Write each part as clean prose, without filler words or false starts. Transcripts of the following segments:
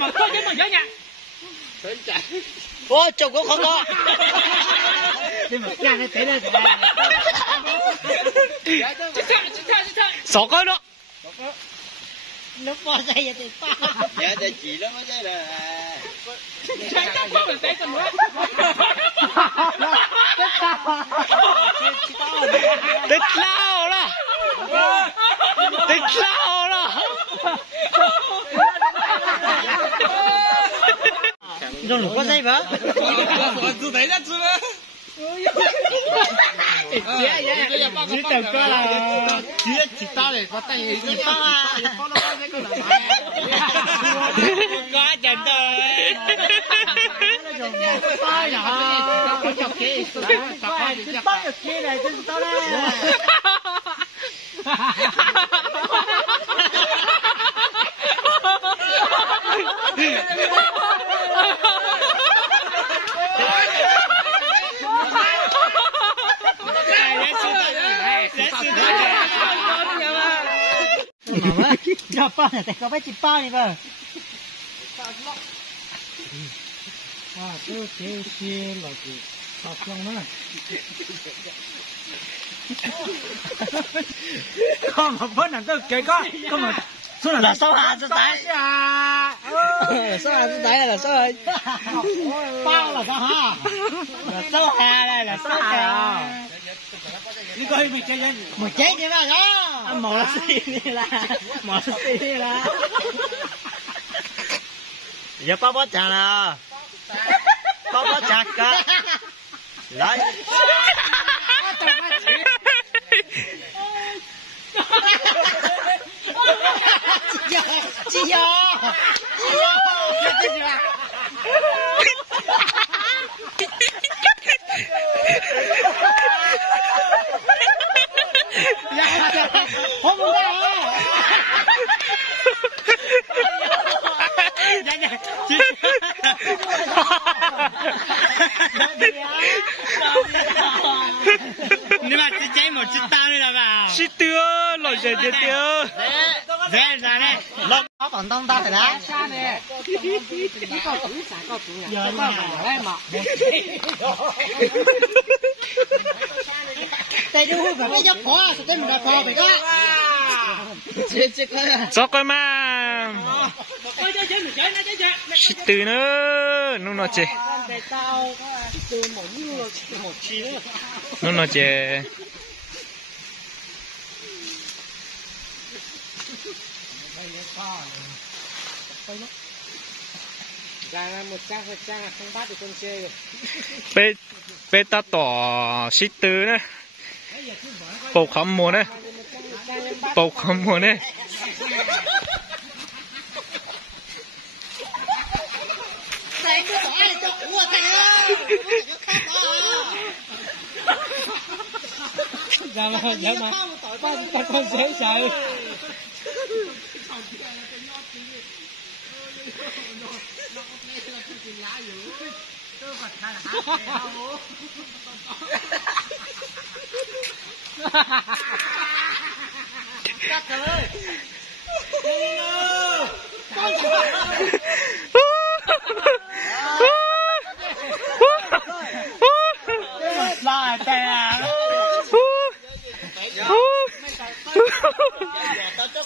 mà có chứ mà nhớ nha. Ủa chụp cũng không có. Nhưng mà ra nó té lên. Sáu cái đó. Nó bỏ dây vậy thì ba. Dạ để chỉ nó mới dây là. Chạy chắc có mình té con nữa. Tích lao đó. Tích lao đó. Rồi lục có dây vợ. Tôi thấy rất chưa. Chỉ từng có là chỉ ta này có tay Chỉ bao à. Có chân tôi. tay à. Có chọc kia. Chỉ bao nhiêu kia này trên tao đây. Cho bao này có phải chỉ bao này vợ. À, tôi kia là gì? Học xong đó này. Không mà vẫn là tôi kể có mà số Là số 2 số 8. Số 2 số 8 là số 2. Bao là sao hả? Là số 2 đây là số 2. Đi coi mình chơi gì? Một chết như vậy đó. Một là xì là. Một là xì là. Giờ bó chả nào. Bó chả cả. Lại. Chị yo. Không muốn ra hả? Nhưng mà chỉ cháy một chiếc tao đây là vào. Chị tiêu, lòi dễ tiêu tiêu. Dễ ra đây. Lộc có còn tông ta phải đá. Giờ mà đấy mà. Tay đu phải cái dốc khó, tay mình đạp khó phải đó. Sáu cái mà. Chị tiêu nữa, nó nói chê. Nó nói chê. Ra một trang là không bắt được con chê Bê ta tỏ shit tư nè. Bầu khám mùa nè. Bầu khám mùa nè. Tay cứ bỏ này cho ua tay ơi. Ra mà ba con dễ sợ. Cắt rồi. Là tè.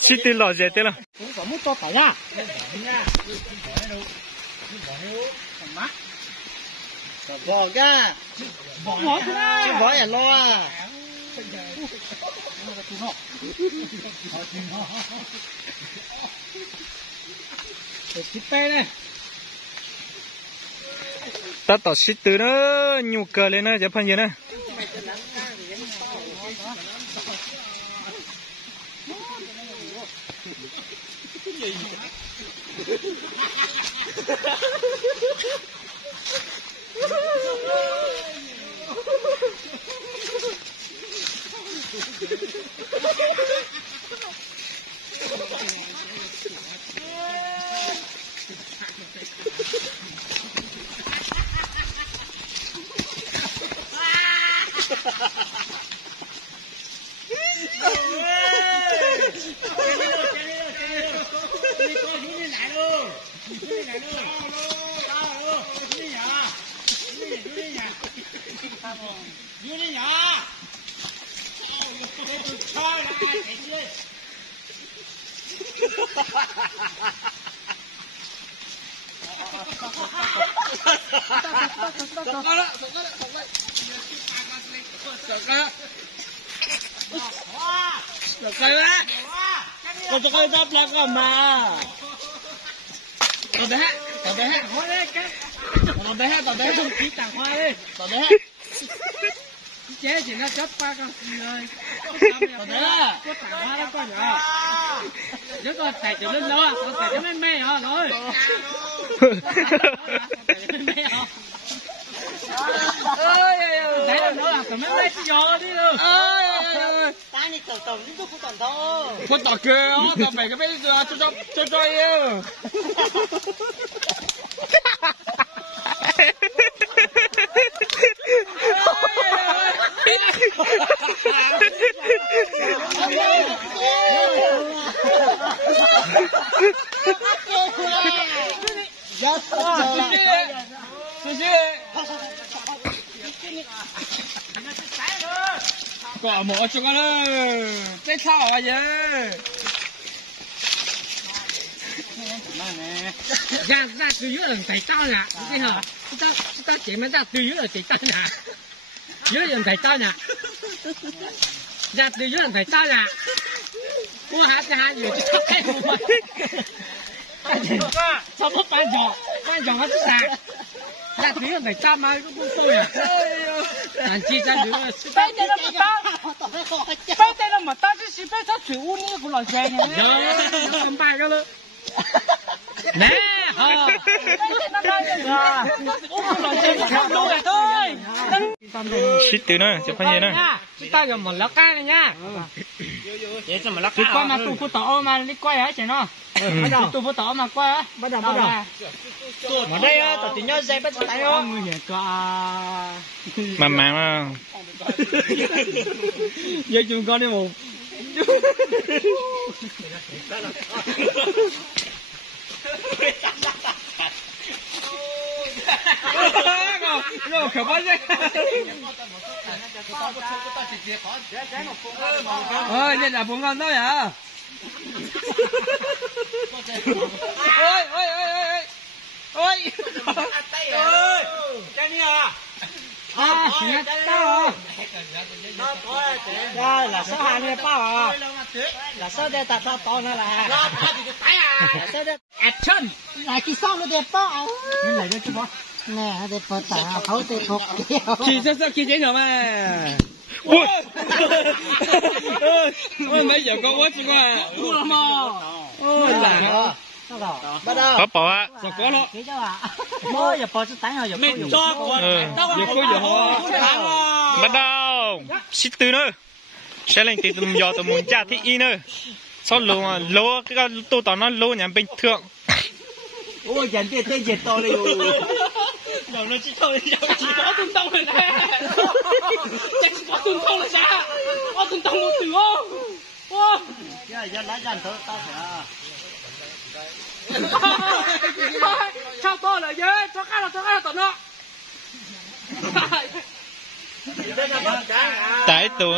Chị tiêu lòi dễ tiêu lắm. Cũng có muốn cho phải nha. Bỏ ra. Bỏ Chứ bỏ nhà lo à. Chip pe này. Ta tỏ shit tư nó nhu cơ lên nó, chả phân gì nữa. 我这个到不了干嘛？到底下，到底下，我来干。到底下，到底下，你讲话嘞？到底下。姐姐那叫八个字嘞。到底下，我讲话了干啥？一個提住拎攞啊！我提咗咩咩啊，攞去。咩啊？睇唔到啦，做咩咩咗嗰啲咯？打你頭頭，你都好頭頭。我打腳啊！就肥嘅咩做啊？做嘢。quả một cho con ơi chết sao vậy ra từ dưới là thầy tao nè cái hả ta chỉ mới ra từ dưới là thầy tao nè dưới là thầy tao nè ra từ dưới là thầy tao nè mua hả ra nhiều cho cái sao mất ban giò nó tức là ra từ dưới là thầy tao mà cũng tôi à anh chị ra dưới là bây giờ nó mà tao bây giờ nó mà tao chứ chỉ bây giờ thủy u này cũng là xe này nó không bay cái luôn nè hả shit từ nữa chụp hình nữa chúng ta dùng một lá cá này nha vậy cho một lá cá qua mà tu phụ tổ mà đi quay hả chị nó tu phụ tổ mà quay á bắt đầu ở đây á tao tính nhớ dây bắt tay á người hiền cơ mà vậy chúng con đi một rồi khởi bắt đấy ơi đây là bốn con thôi à ôi ôi ôi ôi ôi cái gì à đó là số hàng này bao à là số đây ta to nữa là số đây action Lại cái xong nó đẹp bao. cái này đây chứ bó Nè, đẹp bao tả khẩu tê thuộc kiểu. chỉ sao kia chế rồi mà ui ôi mấy giờ con quá chứ qua ôi là Bắt đầu. có bỏ á sao có nó Cái cho à. Mơ giờ bỏ cho tán rồi giờ mình cho con giờ có giờ họ bắt đầu shit từ nữa sẽ lên từ tụm giò tụm muốn cha thị y nữa sau lúa cái tô tao nó lúa nhà bình thường Ôi chẳng tiền tên chết to đi. giờ nó chỉ có tung tông rồi nè chỉ có tung tông là sao có tung tông một từ không Giờ lá dàn thôi tao phải. sao to là dễ cho cái là tao nó tại tụi